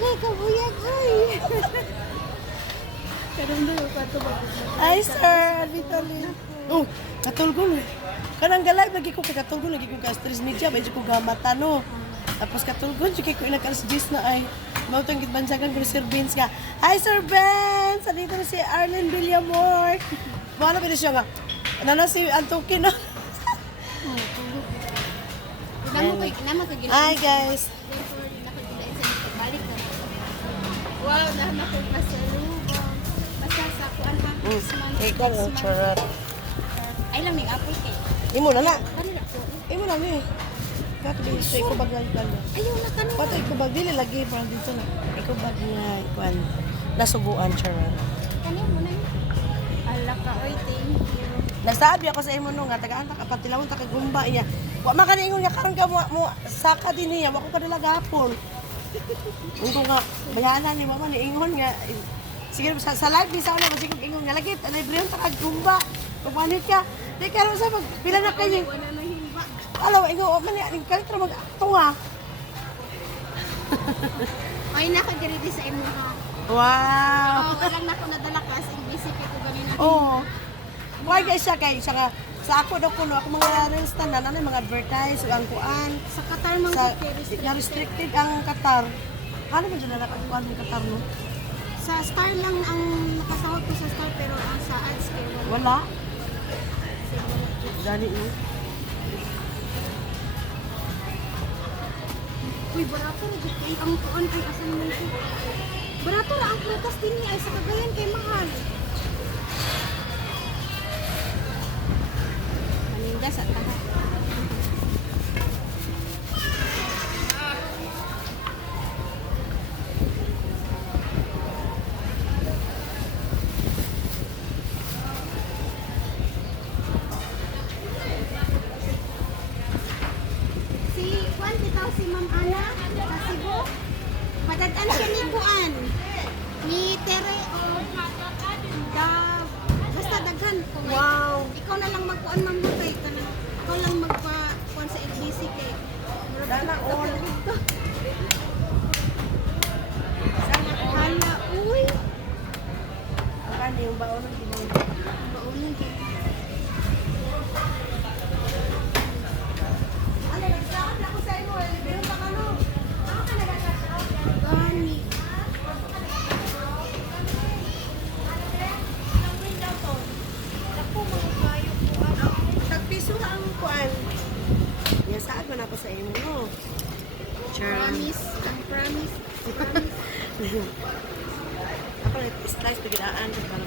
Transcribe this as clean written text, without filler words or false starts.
kay kabuyag, ay. Karundong ko ato ba? Ay, sir, Vitali. Oh, katulgon eh. Kanang galay, lagi ko kay katulgon, lagi ko kay stress media, medyo ko gamata, no? Tapos katulgon, sige ko inakalas na ay. Mautang gitbansagan ko ni Sir Vince nga. Hi, Sir Vince! Andito na si Arlen Villamor. Mga na siya nga. Ano si Antokin, no? Hi, guys. Balik na. Wow, nahanap ko pa sa lubang. Basta sa kuan ha. Ikaw, no? Charot. Ay lang may apple cake. Imo na na. Kanila ko. Imo na ni. Kato sa iko bag lang pala. Ayaw na kanila. Pato iko bag dili lagi parang dito na. Iko bag nga ikuan. Nasubuan charot. Kanila mo na yun. Ala ka, oy, thank you. Nasabi ako sa imo nung nga tagaan ta kapatilawon ta kay gumba iya. Wa man kaningon nga karon ka mo saka din niya, wa ko kadala gapon. Unto nga bayanan ni mama ni ingon nga sige sa live ni sa ano kasi kung ingon nga lagi libre ta kag gumba. Pagmanit ka. Di karon sa mag pila na kayo. Wala na himba. Alaw ingon man ni kalit ra mag-akto nga. Ay, naka-ready sa imo ha. Wow. Oo, walang na ko nadala kasi busy kay ko ganina. Oo. Why guys siya kay siya sa ako daw kuno ako mga reels tanan ano mga advertise ang kuan Sa Qatar man sa ko nga restricted ang Qatar. Ano ba dyan na nakakuan ng Qatar no? Sa Star lang ang nakasahod ko sa Star pero ang sa ads kay wala. Wala. Dali no. Uy, barato ra jud kay ang kuan kay asan man ko. Barato ra ang prutas dinhi ay sa Cagayan kay mahal. Paninda sa taha. Si Juan bitaw si Ma'am Ana sa Cebu. Madad-an siya ni Kuan. Ni Tere o da basta daghan ko. Wow. Ikaw na lang magkuan Ma'am Lutay kana. Ikaw lang magpa-kuan sa LBC kay. Sana all. Hala, uy. Ang kani yung baon ng Pinoy. Baunin kay. Ano nagsaad ako sa imo eh. Meron pa kano. Ako ka nagkakasaad. Gani. Tagpiso na ang kuan. Ya saad man ako sa imo no. Promise, ang promise. Promise. Ako slice biglaan para